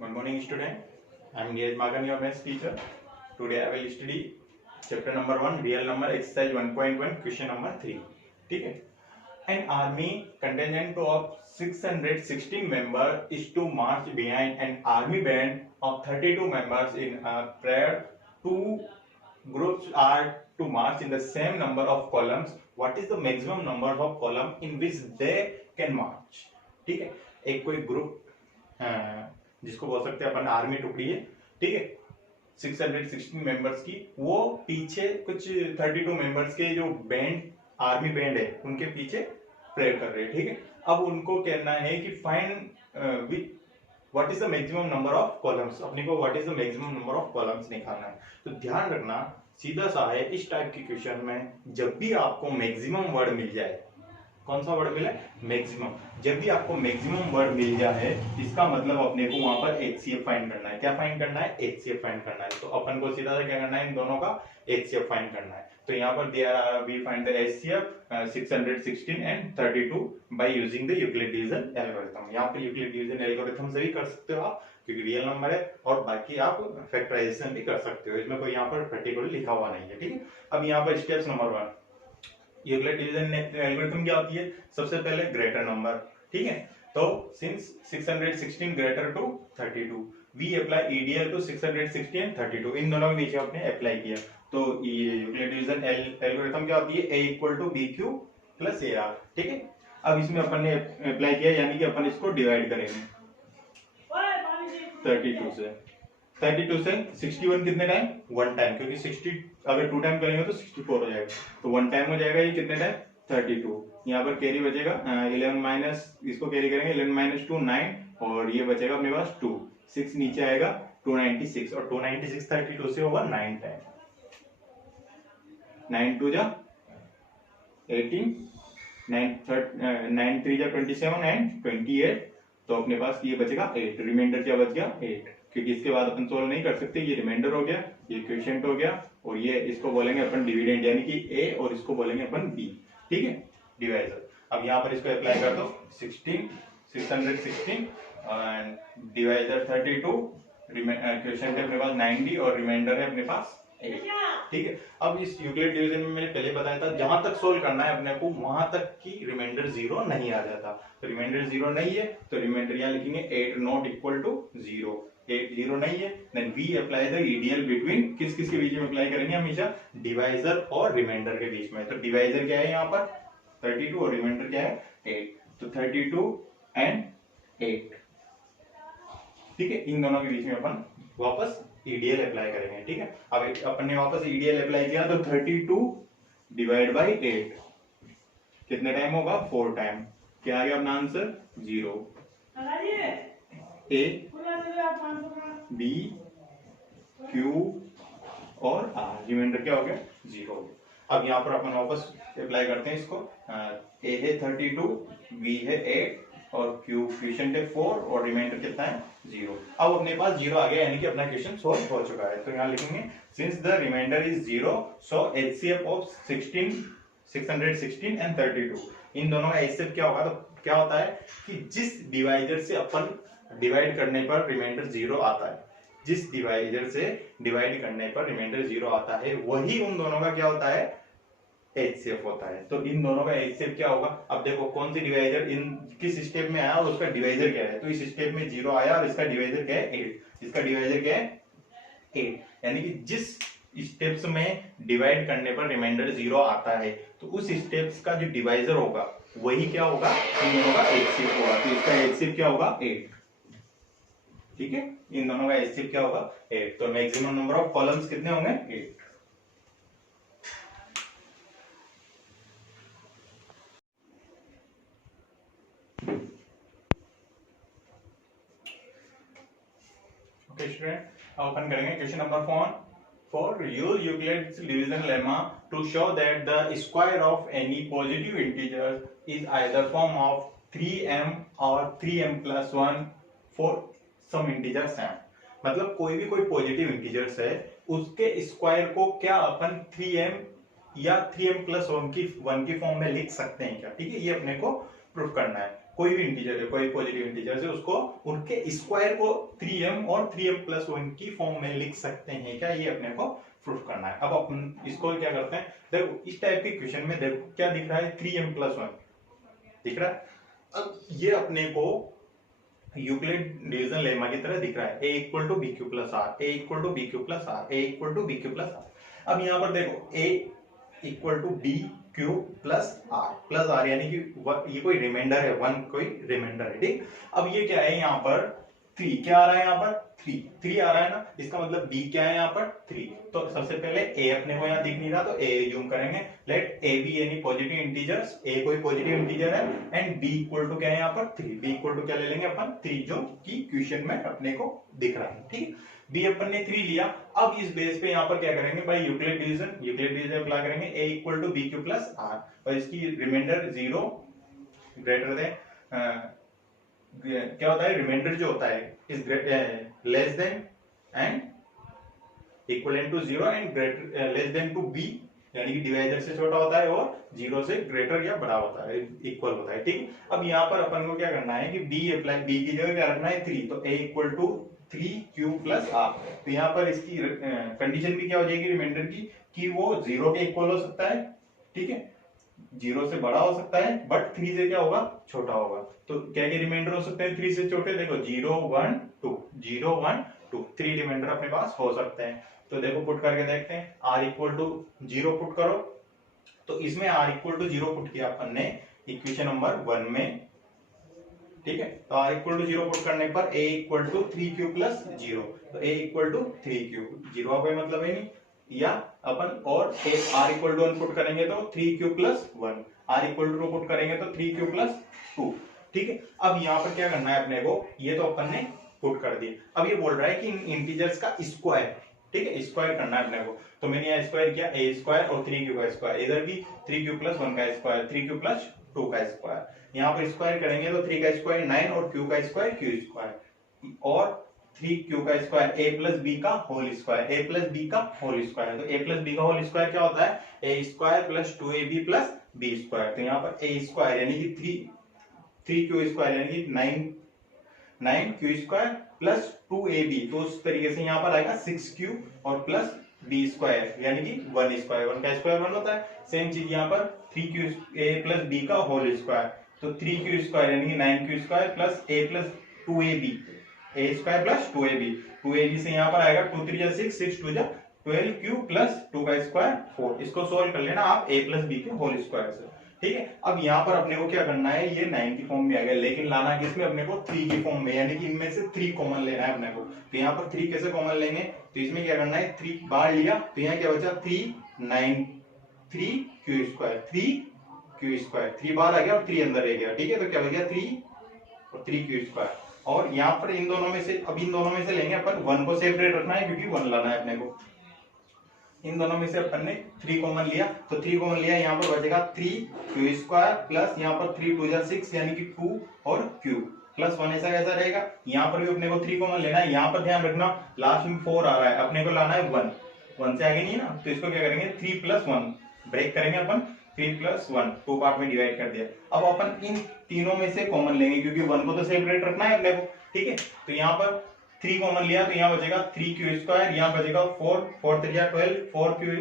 Good morning, student. I am Neeraj Magan, your maths teacher. Today I will study chapter number 1, real number, exercise 1.1, question number 3. ठीक है. An army contingent of 616 members is to march behind an army band of 32 members in a parade. Two groups are to march in the same number of columns. What is the maximum number of columns in which they can march? ठीक है. एक कोई group जिसको बोल सकते हैं अपन army टुकड़ी है, ठीक है, 616 मेंबर्स की, वो पीछे कुछ 32 मेंबर्स के जो बैंड आर्मी बैंड है उनके पीछे प्रेयर कर रहे हैं, ठीक है. अब उनको कहना है कि find what is the maximum number of columns. अपने को what is the maximum number of columns निकालना है. तो ध्यान रखना, सीधा सा है, इस टाइप के क्वेश्चन में जब भी आपको मैक्सिमम वर्ड मिल जाए, कौन सा वर्ड मिला? मैक्सिमम. जब भी आपको मैक्सिमम वर्ड मिल जाए, इसका मतलब अपने को वहां पर एचसीएफ फाइंड करना है. क्या फाइंड करना है? एचसीएफ फाइंड करना है. तो अपन को सीधा सा क्या करना है? इन दोनों का एचसीएफ फाइंड करना है. तो यहाँ पर there are we find the HCF 616 and 32 by using the Euclid division algorithm. यहाँ पर यूक्लिड डिवीजन एल्गोरिथम से भी कर सकते हो आप, क्योंकि रियल नंबर है, और बाकी आप फैक्टराइजेशन भी कर सकते हो. इसमें कोई यहाँ पर पर्टिकुलर लिखा हुआ नहीं है, ठीक है. अब यहाँ पर steps number 1, Euclid division algorithm क्या होती है? सबसे पहले ग्रेटर नंबर, ठीक है. तो since 616 greater to 32, we apply EDL to 616 and 32. इन दोनों के बीच में आपने अप्लाई किया. तो ये यूक्लिड डिवीजन एल्गोरिथम क्या होती है? A equal to B Q plus A R, ठीक है. अब इसमें अपन ने अप्लाई किया, यानी कि अपन इसको डिवाइड करेंगे 32 से. 32 से 61 कितने टाइम? 1 टाइम, क्योंकि 60 अगर 2 टाइम करेंगे तो 64 हो जाएगा. तो 1 टाइम हो जाएगा. ये कितने टाइम? 32. यहाँ पर कैरी बचेगा 11 माइनस, इसको कैरी करेंगे 11 माइनस 2 9, और ये बचेगा अपने पास 2. 6 नीचे आएगा 296, और 296 32 से होगा 9 टाइम. 9 2 जा 18, 9 3 जा 27 एंड 28. तो अपने पास ये बचेगा 8. रिमाइंडर क्या बच गया? 8, क्योंकि इसके बाद अपन सोल्व नहीं कर सकते. ये रिमाइंडर हो गया, ये क्वोशिएंट हो गया, और ये इसको बोलेंगे अपन डिविडेंड, यानी कि ए, और इसको बोलेंगे अपन बी, ठीक है, डिवाइजर. अब यहाँ पर इसको अप्लाई कर दो. 616 एंड डिवाइजर 32, क्वोशिएंट है अपने पास 90, और रिमाइंडर है अपने पास 8, ठीक है. अब इस यूक्लिड डिवीजन में मैंने पहले बताया था, जहां तक सोल्व करना है अपने को, वहां तक की रिमाइंडर 0 नहीं आ जाता. तो रिमाइंडर 0 नहीं है, तो रिमाइंडर यहाँ लिखेंगे 8 नॉट इक्वल टू 0. 8 0 नहीं है, then we apply the EDL between, किस किस के बीच में अप्लाई करेंगे? हमेशा डिवाइजर और रिमाइंडर के बीच में. तो डिवाइजर क्या है यहाँ पर? 32, और रिमाइंडर क्या है? 8. तो 32 एंड 8, ठीक है. इन दोनों के बीच में अपन वापस ईडीएल अप्लाई करेंगे, ठीक है. अब अपन ने वापस ईडीएल अप्लाई किया, तो 32 डिवाइड बाई 8 कितने टाइम होगा? 4 टाइम. क्या आ गया अपना आंसर? 0. ए बी क्यू और आर, रिमाइंडर क्या हो गया? 0 हो गया. अब यहाँ पर अपन वापस अप्लाई करते हैं इसको. ए है 32, बी है 8, और क्यू क्वेश्चन है 4, और रिमाइंडर कितना है? 0. अब अपने पास 0 आ गया, यानी कि अपना क्वेश्चन सॉल्व हो चुका है. तो यहाँ लिखेंगे since the remainder is 0, so HCF of 616 and 32. इन दोनों का एचसीएफ क्या होगा? तो क्या होता है कि जिस डिवाइजर से अपन डिवाइड करने पर रिमाइंडर 0 आता है, जिस डिवाइजर से डिवाइड करने पर रिमाइंडर 0 आता है, वही उन दोनों का क्या होता है? एचसीएफ होता है. तो इन दोनों का एचसीएफ क्या होगा? अब देखो कौन सी डिवाइजर इन किस स्टेप में आया और उसका डिवाइजर क्या है. तो इस स्टेप में 0 आया, और इसका डिवाइजर क्या है? 8. इसका डिवाइजर क्या है? 8. यानी कि जिस स्टेप्स में डिवाइड करने पर रिमाइंडर 0 आता है, तो उस स्टेप्स का जो डिवाइजर होगा वही क्या होगा? इन दोनों का एचसीएफ होगा. तो इसका एचसीएफ क्या होगा? 8, ठीक है. इन दोनों का एचसीएफ क्या होगा? 8. तो मैक्सिमम नंबर ऑफ कॉलम्स कितने होंगे? 8. स्टूडेंट, अब ओपन करेंगे question number 4. Use Euclid's division lemma to show that the square of any positive integer is either form of 3m और 3m plus 1 for some integers m. मतलब कोई भी कोई positive integers है, उसके स्क्वायर को क्या अपन 3m या 3m प्लस 1 की फॉर्म में लिख सकते हैं क्या? ठीक है, ये अपने को प्रूफ करना है. कोई भी इंटीजर है, कोई पॉजिटिव इंटीजर है, उसको उनके स्क्वायर को 3m और 3m+1 की फॉर्म में लिख सकते हैं क्या, ये अपने को प्रूफ करना है। अब अपन इसको क्या करते हैं, देखो इस टाइप के क्वेश्चन में देखो क्या दिख रहा है, 3m+1 दिख रहा है। अब ये अपने को यूक्लिड डिवीजन लेमा की तरह दिख रहा है, a equal to B Q plus R, A equal to B Q plus R, A equal to B Q plus R. अब यहाँ पर देखो a equal to B Q plus R यानी कि ये कोई रिमाइंडर है, वन कोई रिमाइंडर है, ठीक। अब ये क्या है, यहाँ पर 3 क्या आ रहा है, यहाँ पर 3 आ रहा है ना, इसका मतलब b क्या है यहाँ पर 3। तो सबसे पहले a अपने को यहाँ दिख नहीं रहा, तो a यूज करेंगे, let a B any positive integers, a कोई पॉजिटिव इंटीजर है एंड b इक्वल टू क्या है यहाँ पर 3, b इक्वल टू क्या ले लेंगे अपन 3, जो कि क्वेश्चन में अपने को दिख रहा है, ठीक। b अपन ने 3 लिया। अब इस बेस पे यहाँ पर क्या करेंगे भाई, यूक्लिड डिवीजन अप्लाई करेंगे, a equal to B Q plus R, और इसकी रिमाइंडर 0 ग्रेटर देन क्या होता है, रिमाइंडर जो होता है is less than and equivalent to 0 and greater less than to b, यानी कि डिवाइजर से छोटा होता है और 0 से ग्रेटर या बड़ा होता है, इक्वल होता है, ठीक। अब यहाँ पर अपन को क्या करना है कि b अप्लाई, b की जगह क्या रखना है 3, तो a equal to 3q plus R. तो यहाँ पर इसकी कंडीशन भी क्या हो जाएगी रिमाइंडर की, कि वो 0 के इक्वल हो सकता है, ठीक है, 0 से बड़ा हो सकता है, बट 3 से क्या होगा, छोटा होगा। तो क्या क्या रिमाइंडर हो सकते हैं 3 से छोटे, देखो 0 1 2, 0 1 2, 3 रिमाइंडर अपने पास हो सकते हैं। तो देखो पुट करके देखते हैं, r इक्वल टू 0 पुट करो, तो इसमें r इक्वल टू 0 पुट किया अपन ने इक्वेशन नंबर 1 में, ठीक है। तो r इक्वल टू 0 पुट करने पर a equal to 3q plus 0, तो a इक्वल टू 3q, 0 का कोई मतलब है नहीं, या अपन और r इक्वल टू 1 पुट करेंगे तो 3q plus 1, r equal to 2 put करेंगे तो 3q प्लस 2, ठीक है। अब यहाँ पर क्या करना है अपने को, ये तो अपन ने पुट कर दिया। अब ये बोल रहा है कि इन इंटीजर्स का स्क्वायर, ठीक है, स्क्वायर करना है अपने को। तो मैंने यहाँ स्क्वायर किया, a स्क्वायर और 3q का स्क्वायर, इधर भी 3q प्लस 1 का स्क्वायर, 3q प्लस 2 का स्क्वायर। यहाँ पर स्क्वायर करेंगे तो 3 का स्क्वायर 9 और q का स्क्वायर q स्क्वायर, और 3q का स्क्वायर a प्लस बी का whole square, a plus B का होल स्क्वायर। तो a प्लस बी का होल स्क्वायर क्या होता है, a square plus 2ab plus b square. तो यहाँ पर a स्क्वायर यानी कि 3q स्क्वायर यानी कि 9q स्क्वायर प्लस 2ab, तो उस तरीके से यहाँ पर आएगा 6q और प्लस b स्क्वायर यानी कि 1 स्क्वायर, 1 का स्क्वायर 1 होता है। सेम चीज यहाँ पर 3q a प्लस b का होल स्क्वायर, तो 3q स्क्वायर यानी कि 9q square plus a plus 2ab, a square plus 2ab से यहाँ पर आएगा 2 3 6, 6 2 12q प्लस 2 का स्क्वायर 4। इसको सोल्व कर लेना आप a प्लस b के होल स्क्वायर से, ठीक है। अब यहाँ पर अपने को क्या करना है, ये 9 की फॉर्म में आ गया, लेकिन लाना किसमें अपने को 3 की फॉर्म में, यानी कि इनमें से 3 कॉमन लेना है अपने को। तो यहाँ पर 3 कैसे कॉमन लेंगे, तो इसमें क्या करना है 3 बाहर लिया, तो यहाँ क्या बचा 3 9 3q स्क्वायर, 3q स्क्वायर, 3 बाहर आ गया और 3 अंदर रह गया, ठीक है। तो क्या बच गया 3 और 3q स्क्वायर। और यहाँ पर इन दोनों में से, अब इन दोनों में से लेंगे अपन, 1 को सेपरेट रखना है क्योंकि 1 लाना है अपने को। इन दोनों में से अपन ने 3 कॉमन लिया, तो 3 कॉमन लिया, यहाँ पर बचेगा 3q स्क्वायर प्लस यहाँ पर 3 2 6 यानी कि 2 और q प्लस 1, ऐसा कैसा रहेगा। यहाँ पर भी अपने को 3 कॉमन लेना है, यहाँ पर ध्यान रखना लास्ट में 4 आ रहा है, अपने को लाना है 1 से आगे नहीं है ना, तो इसको क्या करेंगे 3 प्लस 1 ब्रेक करेंगे अपन, 3 प्लस 1 2 पार्ट में डिवाइड कर दिया। अब अपन इन तीनों में से कॉमन लेंगे क्योंकि 1 को तो सेपरेट रखना है अपने को, ठीक है। तो यहाँ पर 3 कॉमन लिया, तो यहाँ बचेगा 3q स्क्वायर, यहाँ बचेगा 4 4 3 12 4q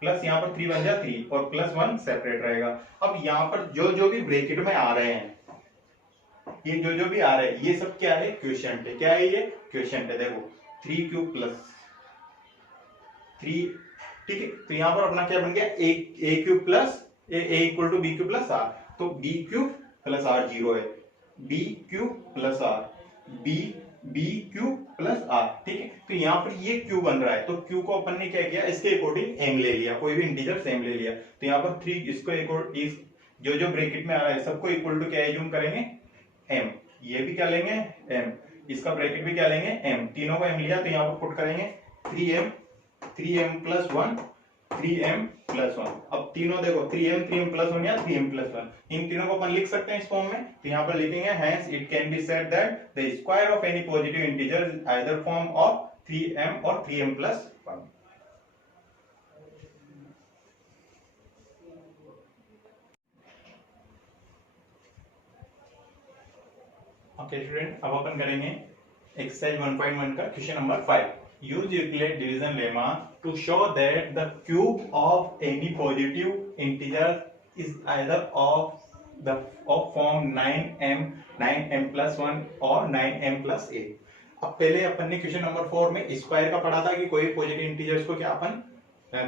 प्लस यहाँ पर 3 बन जाए 3 और प्लस 1 सेपरेट रहेगा। अब यहाँ पर जो भी ब्रैकेट में आ रहे हैं, ये जो भी आ रहे हैं, ये सब क्या है क्वोशिएंट है, क्या है ये क्वोशिएंट है। देखो 3q प्लस 3, ठीक है। तो यहाँ पर अपना क्या बन गया a cube plus a equal to b cube plus r, तो b क्यूब प्लस r 0 है, b cube plus r b cube plus r, ठीक है। तो यहाँ पर ये q बन रहा है, तो q को अपन ने क्या किया, इसके अकॉर्डिंग m ले लिया, कोई भी इंटीजर m ले लिया। तो यहाँ पर 3 इसको इस जो ब्रैकेट में आ रहा है सबको इक्वल टू क्या एज्यूम करेंगे m, ये भी क्या लेंगे m, इसका ब्रैकेट भी क्या लेंगे m, तीनों को m लिया, तो यहाँ पर पुट करेंगे 3m प्लस 1 3m प्लस 1। अब तीनों देखो 3m प्लस 1 या 3m प्लस 1, इन तीनों को अपन लिख सकते हैं इस फॉर्म में। तो यहाँ पर लिखेंगे hence it can be said that the square of any positive integer is either form of 3m और 3m प्लस 1। ओके स्टूडेंट, अब अपन करेंगे एक्सरसाइज 1.1 का question number 5. Use Euclid division lemma to show that the cube of any positive integer is either of form 9m plus 1 और 9m plus 8. अब पहले अपन ने question number 4 में square का पढ़ा था कि कोई पॉजिटिव इंटीजर्स को क्या अपन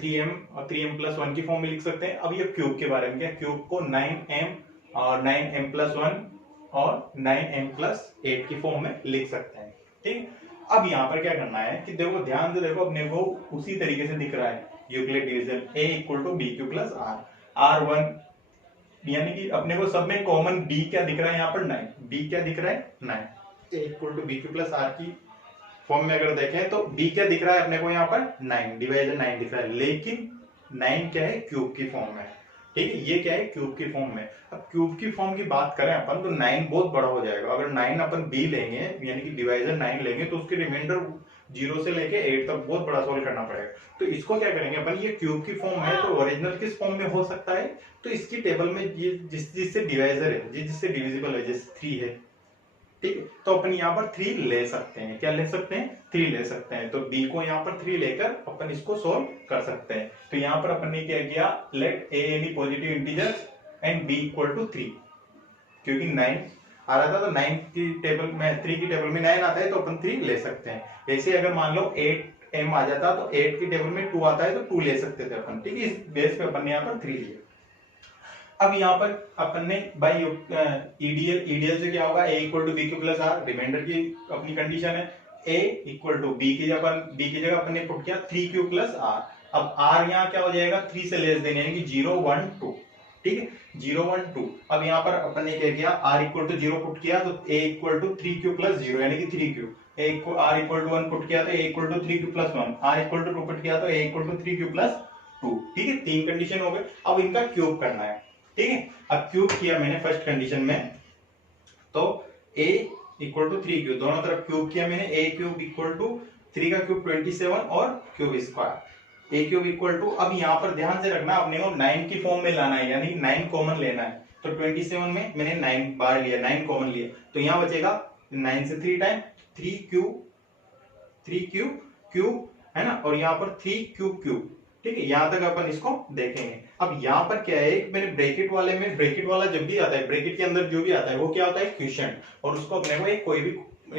3m और 3m plus 1 की फॉर्म में लिख सकते हैं. अब ये क्यूब के बारे में, क्या क्यूब को 9m और 9m plus 1 और 9m plus 8 की फॉर्म में लिख सकते हैं. ठीक, अब यहाँ पर क्या करना है कि देखो, ध्यान से देखो, अपने को उसी तरीके से दिख रहा है Euclid division a equal to B Q plus r 1, यानी कि अपने को सब में कॉमन b क्या दिख रहा है यहाँ पर 9, b क्या दिख रहा है 9, a equal to B Q plus r की फॉर्म में अगर देखें तो b क्या दिख रहा है अपने को यहाँ पर 9, डिवाइजन 9 दिख रहा है, लेकिन 9 क्या है क्यूब की फॉर्म में. ठीक है, ये क्या है क्यूब की फॉर्म में. अब क्यूब की फॉर्म की बात करें अपन तो 9 बहुत बड़ा हो जाएगा. अगर 9 अपन b लेंगे यानी कि डिवाइजर 9 लेंगे तो उसके रिमाइंडर 0 से लेके 8 तक बहुत बड़ा सॉल्व करना पड़ेगा. तो इसको क्या करेंगे अपन, ये क्यूब की फॉर्म है तो ओरिजिनल किस फॉर्म में हो सकता है, तो इसकी टेबल में ये जिससे डिवाइजर है, जिससे डिविजिबल है, जैसे 3 है. ठीक है, तो अपन यहाँ पर 3 ले सकते हैं. क्या ले सकते हैं, 3 ले सकते हैं. तो b को यहाँ पर 3 लेकर अपन इसको सोल्व कर सकते हैं. तो यहाँ पर अपन ने क्या किया, let a any positive integers and b equal to 3, क्योंकि 9 आ रहा था तो 9 की टेबल में 3 की टेबल में 9 आता है तो अपन 3 ले सकते हैं. ऐसे अगर मान लो 8m आ जाता तो 8 की टेबल में 2 आता है तो 2 ले सकते थे अपन. ठीक है, इस बेस पे अपन ने यहाँ पर 3 लिया. अब यहाँ पर अपन ने बाई ईडीएल से क्या होगा, a equal to B Q plus r, remainder की अपनी कंडीशन है. a इक्वल टू b की जगह अपन ने पुट किया 3q प्लस आर. अब r यहाँ क्या हो जाएगा, 3 से लेस देने यानी कि 0 1 2. ठीक है, 0 1 2. अब यहाँ पर अपन ने क्या किया, r इक्वल टू 0 पुट किया तो a equal to 3q plus 0 यानी कि 3q. r equal to 1 put किया तो a equal to 3q plus 1. r equal to 2 put किया तो a equal to 3q plus 2. ठीक है, 3 कंडीशन हो गए. अब इनका क्यूब करना है. ठीक है, अब क्यूब किया मैंने फर्स्ट कंडीशन में तो a इक्वल टू 3q, दोनों तरफ क्यूब किया मैंने. a क्यूब इक्वल टू 3 का क्यूब 27 और cube square, a cube equal to. अब यहाँ पर ध्यान से रखना, अपने को 9 की फॉर्म में लाना है यानी 9 कॉमन लेना है. तो 27 में मैंने 9 बार लिया, 9 कॉमन लिया तो यहाँ बचेगा 9 से 3 टाइम 3 क्यूब है ना, और यहाँ पर 3 क्यूब. ठीक है, यहां तक अपन इसको देखेंगे. अब यहाँ पर क्या है, मैंने ब्रैकेट वाले में, ब्रैकेट वाला जब भी आता है, ब्रैकेट के अंदर जो भी आता है वो क्या होता है क्वोशिएंट, और उसको अपने को एक कोई भी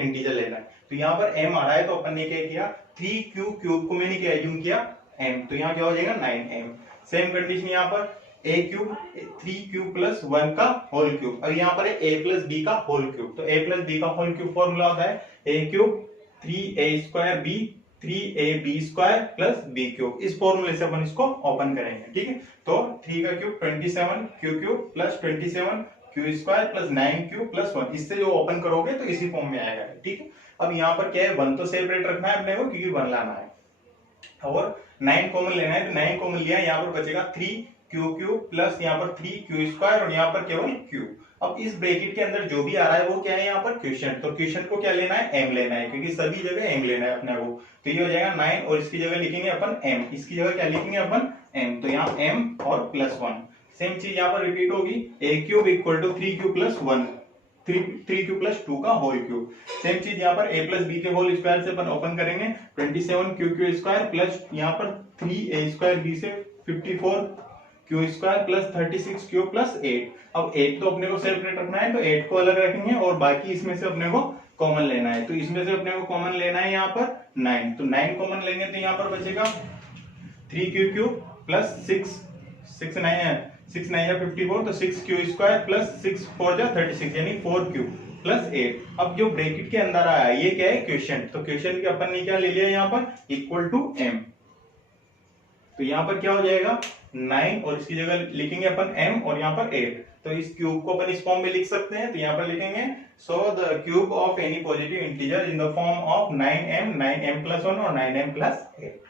इंटीजर लेना है. तो यहाँ पर m आ रहा है तो अपन ने क्या किया, 3q क्यूब को मैंने क्या एज्यूम किया m, तो यहाँ क्या हो जाएगा 9m. सेम कंडीशन यहाँ पर a क्यूब 3q प्लस 1 का होल क्यूब. अब यहाँ पर है a प्लस b का होल क्यूब, तो a प्लस b का होल क्यूब फॉर्मूला होता है a cube 3a square b 3ab square plus b cube. इस फॉर्मूले से अपन इसको ओपन करेंगे. ठीक है, तो 3 का cube 27 q cube plus 27 q square plus 9q plus 1, इससे जो ओपन करोगे तो इसी फॉर्म में आएगा. ठीक है, अब यहाँ पर क्या है, 1 तो सेपरेट रखना है अपने को क्योंकि 1 लाना है और 9 कॉमन लेना है. तो 9 कॉमन लिया, यहाँ पर बचेगा 3q क्यूब प्लस यहाँ पर 3q स्क्वायर और यहाँ पर केवल q. अब इस ब्रैकेट के अंदर जो भी आ रहा है वो क्या है यहाँ पर क्वोशिएंट, तो क्वोशिएंट को क्या लेना है m लेना है, क्योंकि सभी जगह m लेना है अपने को. तो ये हो जाएगा 9 और इसकी जगह लिखेंगे अपन m, इसकी जगह क्या लिखेंगे अपन m, तो यहाँ m और प्लस 1. सेम चीज यहाँ पर रिपीट होगी, a cube equal to 3q plus 1 3q plus 2 का होल क्यूब. सेम चीज यहाँ पर a प्लस b के होल स्क्वायर से अपन ओपन करेंगे 27 q स्क्वायर प्लस यहाँ पर 3a स्क्वायर b से 54 q square plus 36 q plus 8. अब 8 तो अपने को सेपरेट रखना है तो 8 को अलग रखेंगे और बाकी इसमें से अपने को कॉमन लेना है. तो इसमें से अपने को कॉमन लेना है यहाँ पर 9, तो 9 कॉमन लेंगे तो यहाँ पर बचेगा 3q क्यूब प्लस 6 9 या 54, तो 6q स्क्वायर प्लस 6 4 जा 36 यानी 4q प्लस 8. अब जो ब्रैकेट के अंदर आया है ये क्या है क्वोशिएंट, तो क्वोशिएंट के अपन ने क्या ले लिया यहाँ पर इक्वल टू m. तो यहाँ पर क्या हो जाएगा 9 और इसकी जगह लिखेंगे अपन m और यहाँ पर 8. तो इस क्यूब को अपन इस फॉर्म में लिख सकते हैं. तो यहाँ पर लिखेंगे so the cube of any positive integer in the form of 9m plus 1 और 9m plus 8.